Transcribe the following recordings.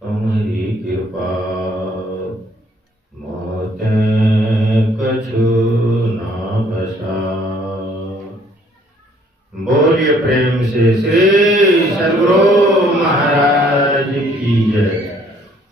तुम्हारी कृपा मोते कछु ना बसा। बोलिए प्रेम से श्री सद्गुरु महाराज की जय।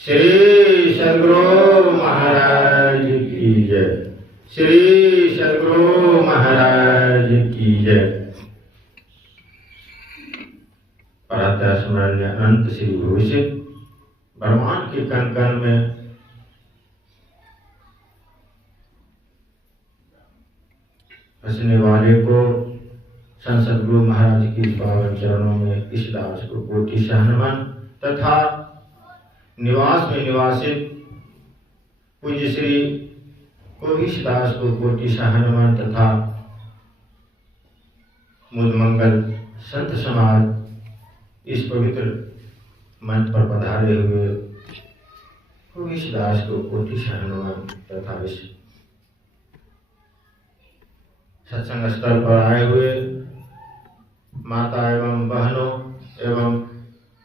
श्री सद्गुरु महाराज की जय। श्री सद्गुरु महाराज की जय। प्रातः स्मरण अनंत श्री भविष्य ब्रह्मांड के कण कण में बसने वाले को संत सद्गुरु महाराज की पावन चरणों में इस दास को कोटि सहनमन तथा निवास में निवासित पूज्य श्री को इस दास को कोटि सहनमन तथा मुद मंगल संत समाज इस पवित्र मंच पर पधारे हुए को इस दास को कोटि सहनमन तथा इस सत्संग स्थल पर आए हुए माता एवं बहनों एवं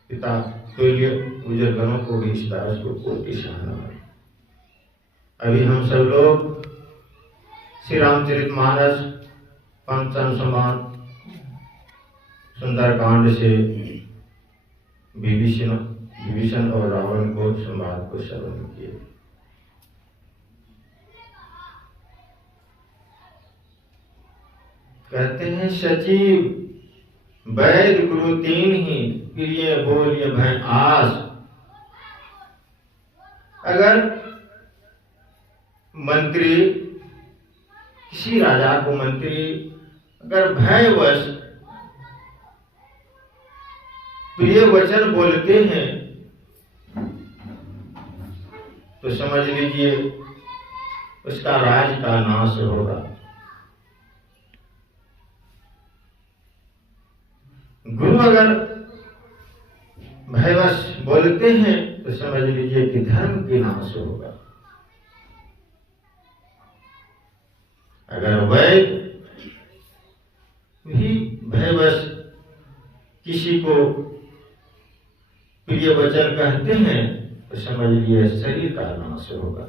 पिता तुल्य बुजुर्गों को भी इस दास को कोटि सहनमन। अभी हम सब लोग श्री रामचरितमानस पंचम संवाद सुंदरकांड से विभीषण और रावण को संवाद को श्रवण किए। कहते हैं सचिव वैद्य गुरु तीन ही प्रिय बोलिए भय आस। अगर मंत्री किसी राजा को मंत्री अगर भयवश प्रिय वचन बोलते हैं तो समझ लीजिए उसका राज का नाश होगा। गुरु अगर भयवश बोलते हैं तो समझ लीजिए कि धर्म की नाश होगा। अगर वैद्य भी भयवश किसी को प्रिय वचन कहते हैं तो समझ लीजिए शरीर का नाश होगा।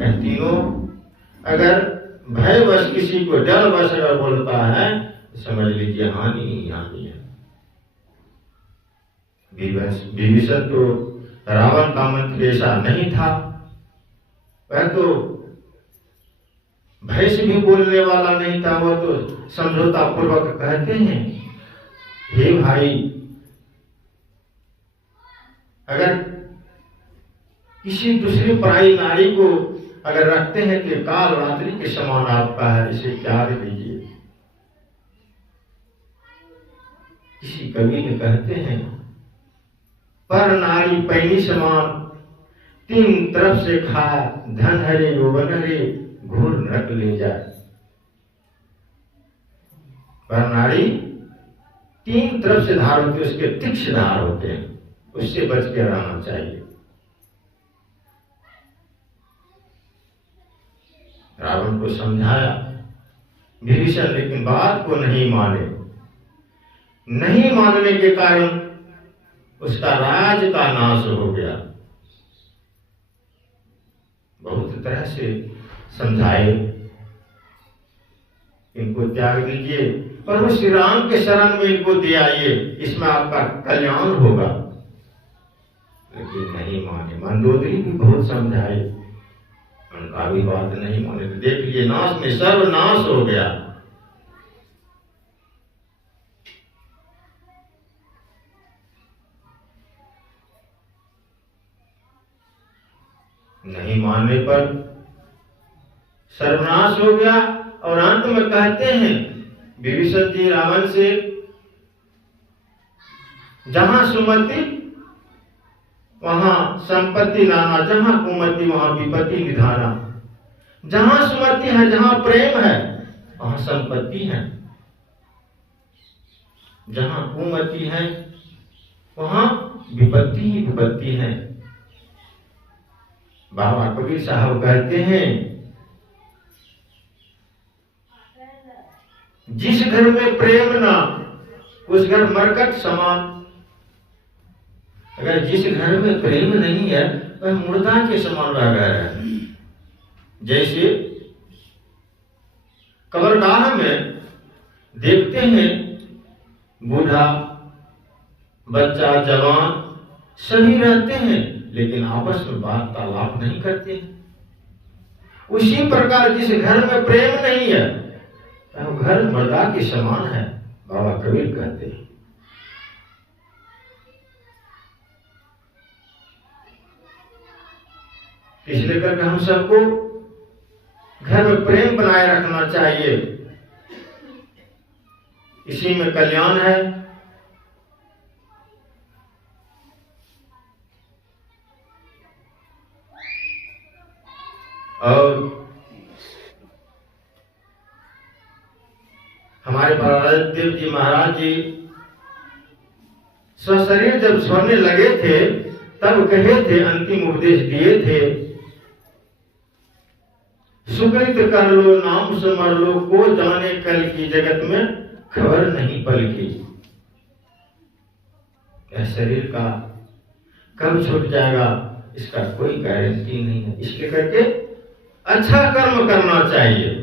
यह तीनों अगर भयवश किसी को डरवश अगर बोलता है तो समझ लीजिए हानि ही हानि है। विभीषण तो रावण का मंत्री ऐसा नहीं था, वह तो भय से भी बोलने वाला नहीं था। वो तो समझौता पूर्वक कहते हैं हे भाई अगर किसी दूसरी पराई नारी को अगर रखते हैं तो काल रात्रि के समान आपका है, इसे त्याग दीजिए। किसी कवि ने कहते हैं पर नारी पैनी समान तीन तरफ से खाए धन हरे यौवन हरे घोर नरक ले जाए। पर नारी तीन तरफ से धार होते, उसके तीक्ष्ण धार होते हैं, उससे बच के रहना चाहिए। रावण को समझाया विभीषण, लेकिन बात को नहीं माने। नहीं मानने के कारण उसका राज का नाश हो गया। बहुत तरह से समझाए इनको त्याग दीजिए और वो श्री राम के शरण में इनको दे आइए, इसमें आपका कल्याण होगा। लेकिन नहीं माने। मंदोदरी भी बहुत समझाए, उनका भी बात नहीं माने। तो देख लीजिए नाश में सर्वनाश हो गया। नहीं मानने पर सर्वनाश हो गया। और अंत में कहते हैं विभीषण जी रावण से, जहां सुमति वहां संपत्ति नाना, जहां कुमति वहां विपत्ति निधाना। जहां सुमति है, जहां प्रेम है वहां संपत्ति है, जहां कुमति है वहां विपत्ति ही विपत्ति है। बाबा कबीर साहब कहते हैं जिस घर में प्रेम ना उस घर मरकट समान। अगर जिस घर में प्रेम नहीं है वह मुर्दा के समान रह गया है। जैसे कब्रगाह में देखते हैं बूढ़ा, बच्चा, जवान सभी रहते हैं, लेकिन आपस में वार्तालाप नहीं करते हैं। उसी प्रकार जिस घर में प्रेम नहीं है वह घर मुर्दा के समान है, बाबा कबीर कहते हैं। इसलिए करके हम सबको घर में प्रेम बनाए रखना चाहिए, इसी में कल्याण है। और हमारे देव जी महाराज जी स्वशरीर जब छोड़ने लगे थे तब कहे थे, अंतिम उपदेश दिए थे, सुकृत कर लो, नाम सुमर लो, को जाने कल की जगत में खबर नहीं पल की। शरीर का कब छूट जाएगा इसका कोई गारंटी नहीं है, इसलिए करके अच्छा कर्म करना चाहिए।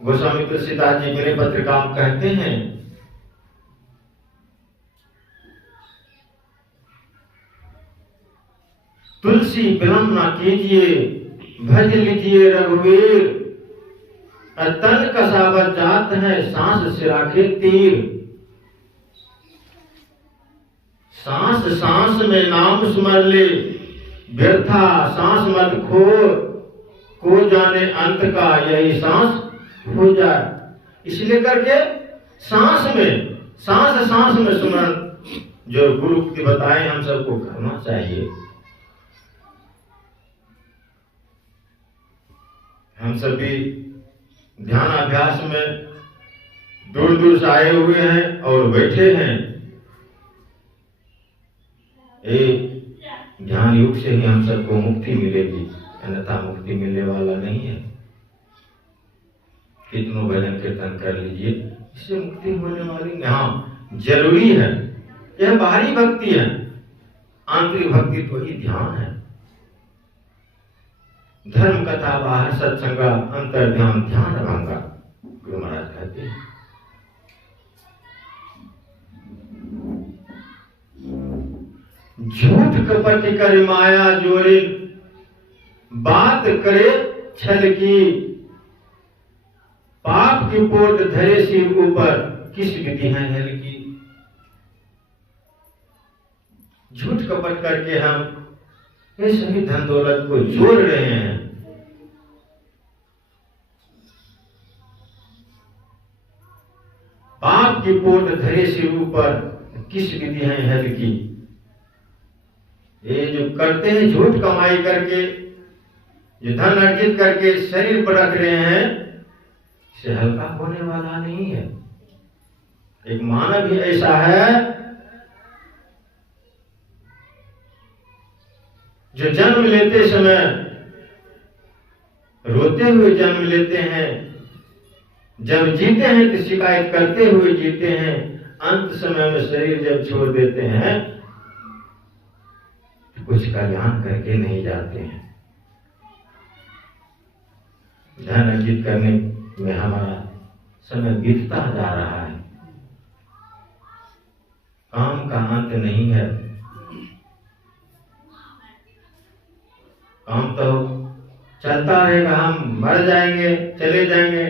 गोस्वामी तुलसीदास जी मेरे पत्रिका में कहते हैं, तुलसी विलंब ना कीजिए, भज लीजिए रघुवीर, तन कसावत जात है, सांस सिराखे तीर। सांस सांस में नाम सुमर ले, व्यर्था सांस मत खोर, को जाने अंत का यही सांस हो जाए। इसलिए करके सांस में सुमरण जो गुरु के बताए हम सबको करना चाहिए। हम सभी ध्यान अभ्यास में दूर दूर से आए हुए हैं और बैठे हैं। एक ध्यान युग से ही हम सबको मुक्ति मिलेगी, अन्यथा मुक्ति मिलने वाला नहीं है। कितनों भजन कीर्तन कर लीजिए, इससे मुक्ति होने वाली नहीं। हाँ, जरूरी है, यह बाहरी भक्ति है, आंतरिक भक्ति तो ही ध्यान है। धर्म कथा बाहर सत्संगा, अंतर ध्यान ध्यान भंगा, गुरु महाराज कहते हैं। झूठ कपट कर माया जोरे, बात करे छल की, पाप की पोट धरे सिर ऊपर, किस विधि है हल की। झूठ कपट करके हम ये सभी धन दौलत को जोड़ रहे हैं। पाप की पोट धरे सिर ऊपर, किस विधि है हल की। ये जो करते हैं झूठ कमाई करके, जो धन अर्जित करके शरीर पर रख रहे हैं, से हल्का होने वाला नहीं है। एक मानव ही ऐसा है जो जन्म लेते समय रोते हुए जन्म लेते हैं, जब जीते हैं तो शिकायत करते हुए जीते हैं, अंत समय में शरीर जब छोड़ देते हैं तो कुछ कल्याण करके नहीं जाते हैं। धन अर्जित करने में हमारा समय बीतता जा रहा है, काम का अंत नहीं है। काम तो चलता रहेगा, हम मर जाएंगे, चले जाएंगे,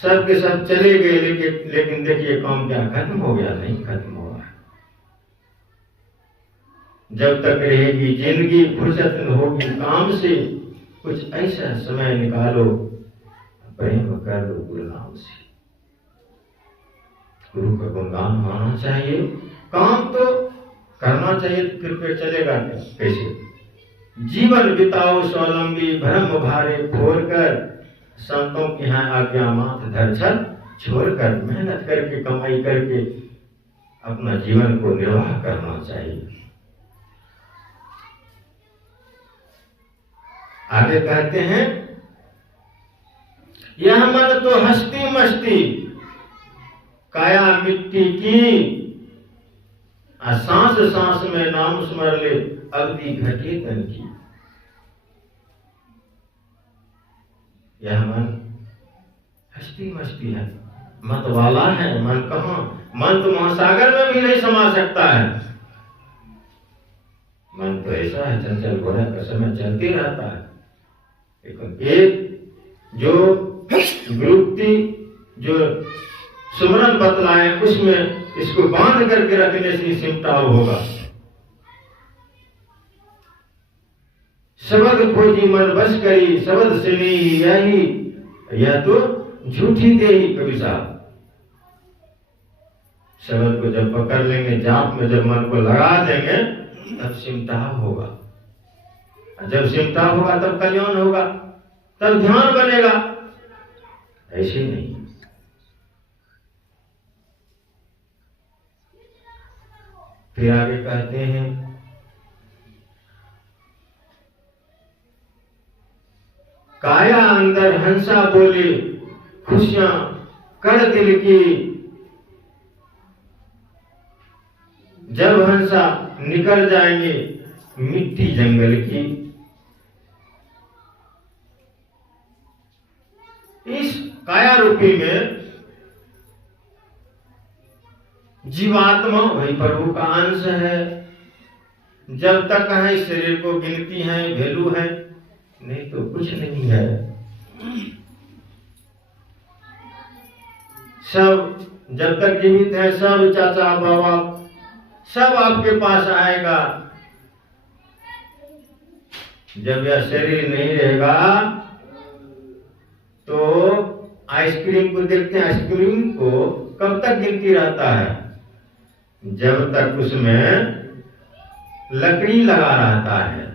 सब के सब चले गए, लेकिन देखिए काम क्या खत्म हो गया? नहीं खत्म हो रहा। जब तक रहेगी जिंदगी, फुर्सत होगी काम से, कुछ ऐसा समय निकालो, प्रेम कर लो गुरु नाम से। गुरु का गुणगान होना चाहिए, काम तो करना चाहिए, फिर चलेगा कैसे? जीवन बिताओ स्वावलंबी, भ्रम भारे फोड़कर, संतों के यहाँ आज्ञा माथ धर छल छोड़कर, मेहनत करके कमाई करके अपना जीवन को निर्वाह करना चाहिए। आगे कहते हैं, यह मन तो हस्ती मस्ती, काया मिट्टी की, सांस सांस में नाम स्मर ले, अवधि घटे तन की। यह मन हस्ती मस्ती है, मत वाला है। मन कहाँ, मन तो महासागर में भी नहीं समा सकता है। मन तो ऐसा है, चंचल घोड़ा का समय चलते रहता है। लेकिन एक जो वृत्ति, जो सुमरन बतलाए, उसमें इसको बांध करके रखने से सिमटाव होगा। शब्द खोजी मन बस करी, शब्द सुनी यही, यह तो झूठी देही। कवि साहब, शब्द को जब पकड़ लेंगे, जाप में जब मन को लगा देंगे, तब सिमटाव होगा। जब सिमटाव होगा तब कल्याण होगा, तब ध्यान बनेगा। ऐसे नहीं। फिर आगे कहते हैं, काया अंदर हंसा बोले, खुशियां कर दिल की, जब हंसा निकल जाएंगे मिट्टी जंगल की। इस काया रूपी में जीवात्मा वही प्रभु का अंश है। जब तक है शरीर को गिनती है, वैल्यू है, नहीं तो कुछ नहीं है। सब जब तक जीवित है, सब चाचा बाबा सब आपके पास आएगा। जब यह शरीर नहीं रहेगा तो आइसक्रीम को देखते हैं, आइसक्रीम को कब तक गिनती रहता है? जब तक उसमें लकड़ी लगा रहता है।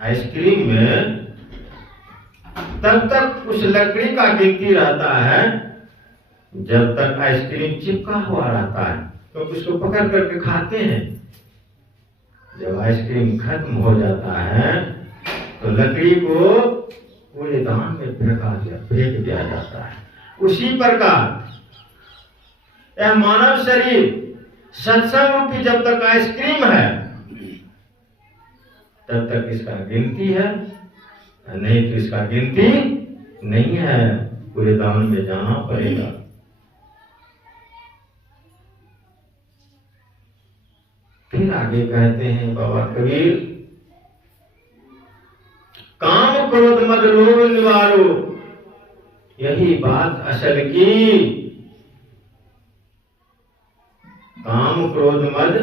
आइसक्रीम में तब तक उस लकड़ी का गिनती रहता है जब तक आइसक्रीम चिपका हुआ रहता है, तो उसको पकड़ करके खाते हैं। जब आइसक्रीम खत्म हो जाता है तो लकड़ी को पूरे दान में फेंक दिया जाता है। उसी प्रकार यह मानव शरीर सत्संग रूपी जब तक आइसक्रीम है तब तक इसका गिनती है, नहीं तो इसका गिनती नहीं है। पूरे दान में जाना पड़ेगा। फिर आगे कहते हैं बाबा कबीर, काम क्रोध मद लोभ निवारो, यही बात असल की। काम क्रोध मद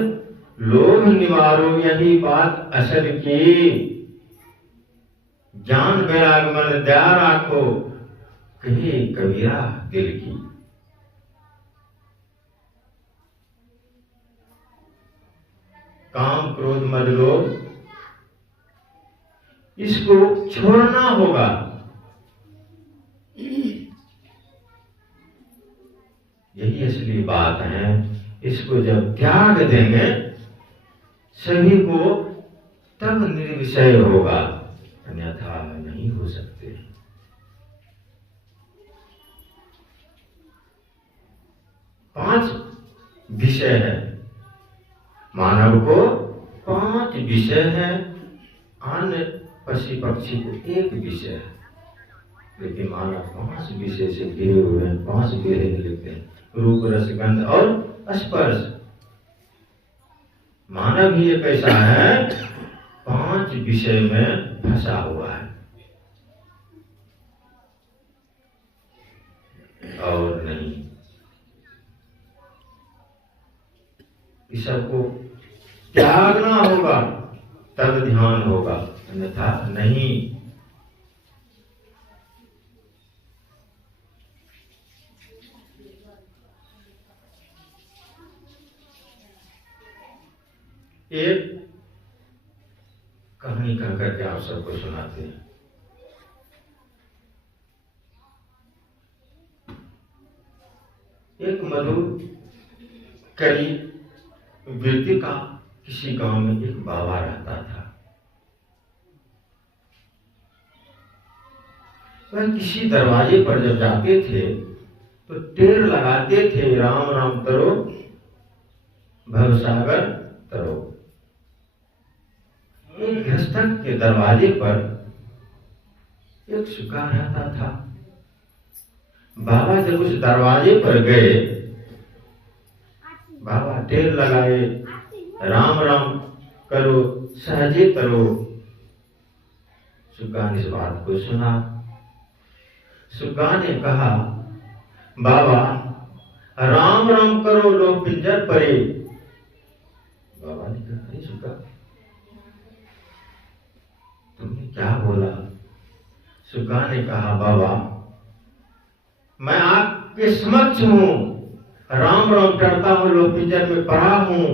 लोभ निवारो, यही बात असल की। ज्ञान वैराग मन दया राखो, कहे कबीरा दिल की। काम क्रोध मद लोभ, इसको छोड़ना होगा। यही असली बात है। इसको जब त्याग देंगे सभी को, तब निर्विषय होगा, अन्यथा नहीं हो सकते। पांच विषय है मानव को, पांच विषय है। अन्य पशु पक्षी को एक विषय है, लेकिन मानव पांच विषय से घिरे हुए हैं। पांच बेहद लेते हैं, रूप रस गंध और स्पर्श। मानव ही एक ऐसा है पांच विषय में फंसा हुआ है और नहीं। इस सबको त्यागना होगा तब ध्यान होगा, अन्यथा नहीं। एक कहानी कह करके आप सबको सुनाते हैं। एक मधुर करी व्यक्ति का किसी गांव में एक बाबा रहता था। वह किसी दरवाजे पर जब जाते थे तो टेर लगाते थे, राम राम तरो भवसागर तरो। एक गृहस्थ के दरवाजे पर एक सुग्गा रहता था। बाबा जब उस दरवाजे पर गए, बाबा टेर लगाए, राम राम करो सहजे तरो। सुग्गा ने इस बात को सुना। सुग्गा ने कहा, बाबा राम राम करो लो पिंजर परे। बाबा ने कहा, अरे सुग्गा तुमने क्या बोला? सुग्गा ने कहा, बाबा मैं आपके समक्ष हूं, राम राम करता हूं, लो पिंजर में पड़ा हूं।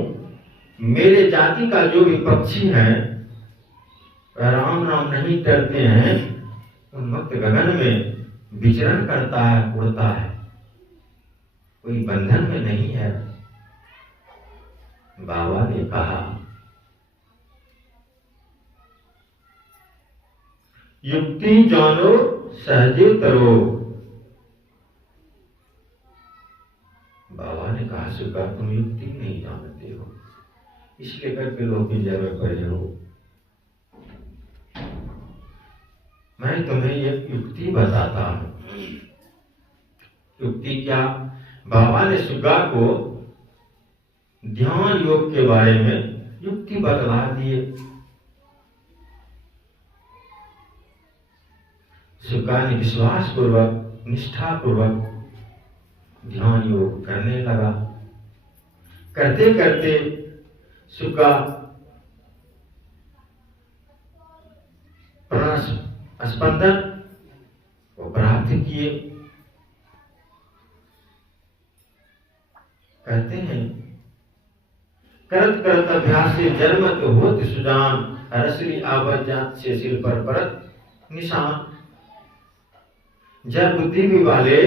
मेरे जाति का जो भी पक्षी है वह राम राम नहीं करते हैं, उन्मत्त गगन में विचरण करता है, उड़ता है, कोई बंधन में नहीं है। बाबा ने कहा, युक्ति जानो सहजे तरो। बाबा ने कहा, सुग्गा तुम युक्ति नहीं जानते हो, इसलिए करके लोग पिंजर में पड़े हो। मैं तुम्हें एक युक्ति बताता हूं। युक्ति क्या? बाबा ने सुग्गा को ध्यान योग के बारे में युक्ति बतला दिए। सुग्गा ने विश्वास पूर्वक, निष्ठा पूर्वक ध्यान योग करने लगा। करते करते सुग्गा प्राण स्पंदन को प्राप्त किए। कहते हैं, करत करत अभ्यास से जन्मत होत सुजान, रसली आवत जात से सिर पर परत निशान। जब बुद्धि भी वाले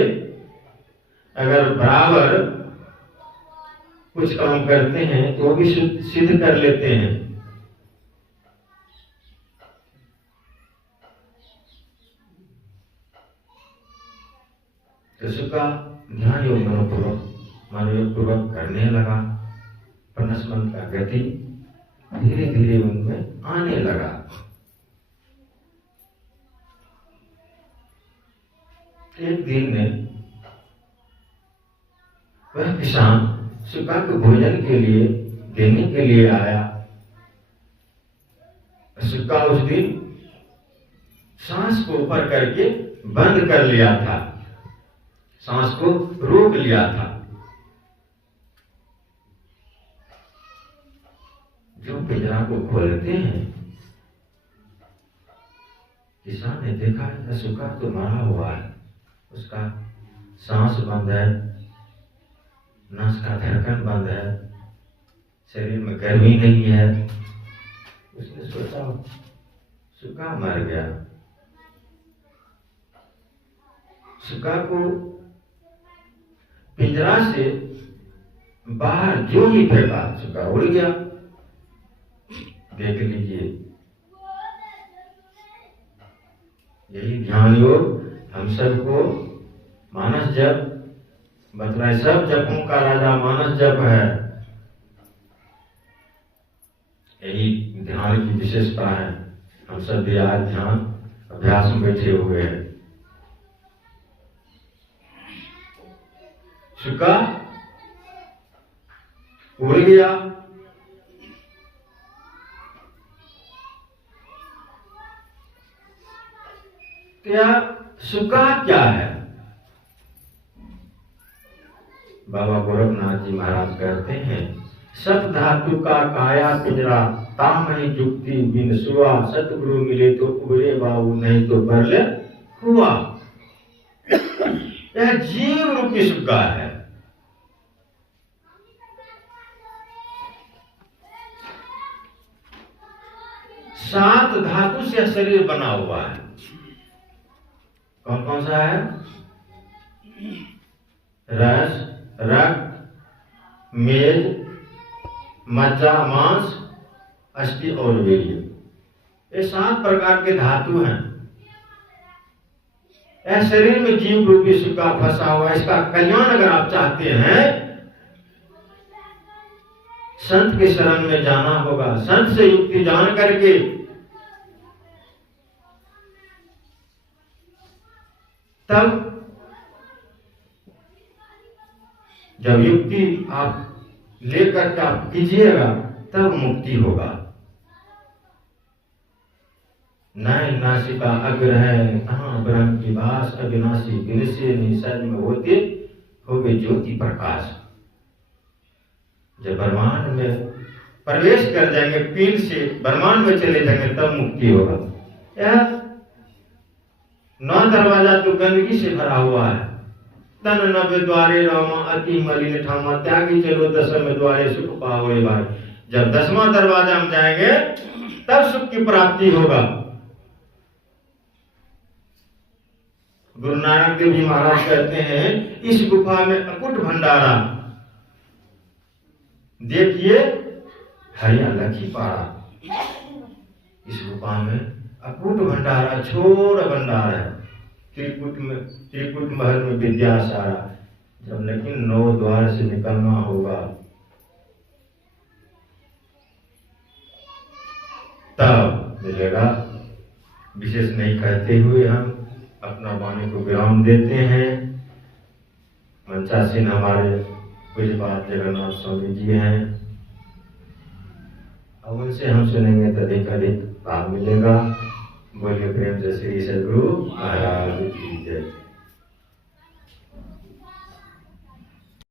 अगर बराबर कुछ काम करते हैं तो भी सिद्ध कर लेते हैं। तो सुग्गा ध्यान योग मनोयोग पूर्वक करने लगा। प्रणस्मन का गति धीरे धीरे उनमें आने लगा। एक दिन में वह किसान सुग्गा को भोजन के लिए देने के लिए आया। सुग्गा उस दिन सांस को ऊपर करके बंद कर लिया था, सांस को रोक लिया था। जो पिंजरा को खोलते हैं, किसान ने देखा कि सुग्गा तो मरा हुआ है, उसका सांस बंद है, नस का धड़कन बंद है, शरीर में गर्मी नहीं है। उसने सोचा सुग्गा मर गया। सुग्गा को पिंजरा से बाहर जो ही फेंका, सुग्गा उड़ गया। देख लीजिए, यही ध्यान योग हम सबको मानस जप बतलाए। सब जपों का राजा मानस जप है। यही ध्यान की विशेषता है। हम सब भी आज ध्यान अभ्यास में बैठे हुए हैं। सुग्गा उड़ गया। क्या सुग्गा क्या है? बाबा गोरखनाथ जी महाराज कहते हैं, सत धातु का काया पिंजरा, ताम नहीं जुक्ति बिन सुआ। सतगुरु मिले तो उबरे बाबू, नहीं तो बरले हुआ। यह जीव रूपी सुग्गा है। सात धातु से शरीर बना हुआ है। कौन कौन सा है? रस, रक्त, मेद, मज्जा, मांस, अस्थि और वीर्य। ये 7 प्रकार के धातु हैं। इस शरीर में जीव रूपी सुखा फंसा हुआ, इसका कल्याण अगर आप चाहते हैं, संत के शरण में जाना होगा। संत से युक्ति जान करके तब जब युक्ति आप लेकर के आप कीजिएगा तब मुक्ति होगा। नय नासिका अग्र है, कहाँ ब्रह्म की बास, अविनाशी विनिश्चय निषद में होते होगे ज्योति प्रकाश। जब ब्रह्मांड में प्रवेश कर जाएंगे, पीठ से ब्रह्मांड में चले जाएंगे, तब मुक्ति होगा। यह 9 दरवाजा तो गंदगी से भरा हुआ है। तन नभ द्वारे रामा अति मलिन ठामा, त्यागी चलो 10वें द्वारे सुख पाओ भाई। जब 10वां दरवाजा हम जाएंगे तब सुख की प्राप्ति होगा। गुरु नानक देव जी महाराज कहते हैं, इस गुफा में अकुट भंडारा देखिए हरिया लखी पारा। इस गुफा में अकुट भंडारा, छोड़ भंडार है। त्रिकुट महल में विद्या सारा। जब लेकिन 9 द्वार से निकलना होगा तब मिलेगा। विशेष नहीं कहते हुए हम अपना वाणी को विराम देते हैं। मंचासीन हमारे पूज्यपाद जगन्नाथ स्वामी जी हैं, अब उनसे हम सुनेंगे तो अधिक लाभ मिलेगा। बोलिए प्रेम से श्री सद्गुरु महाराज की जय।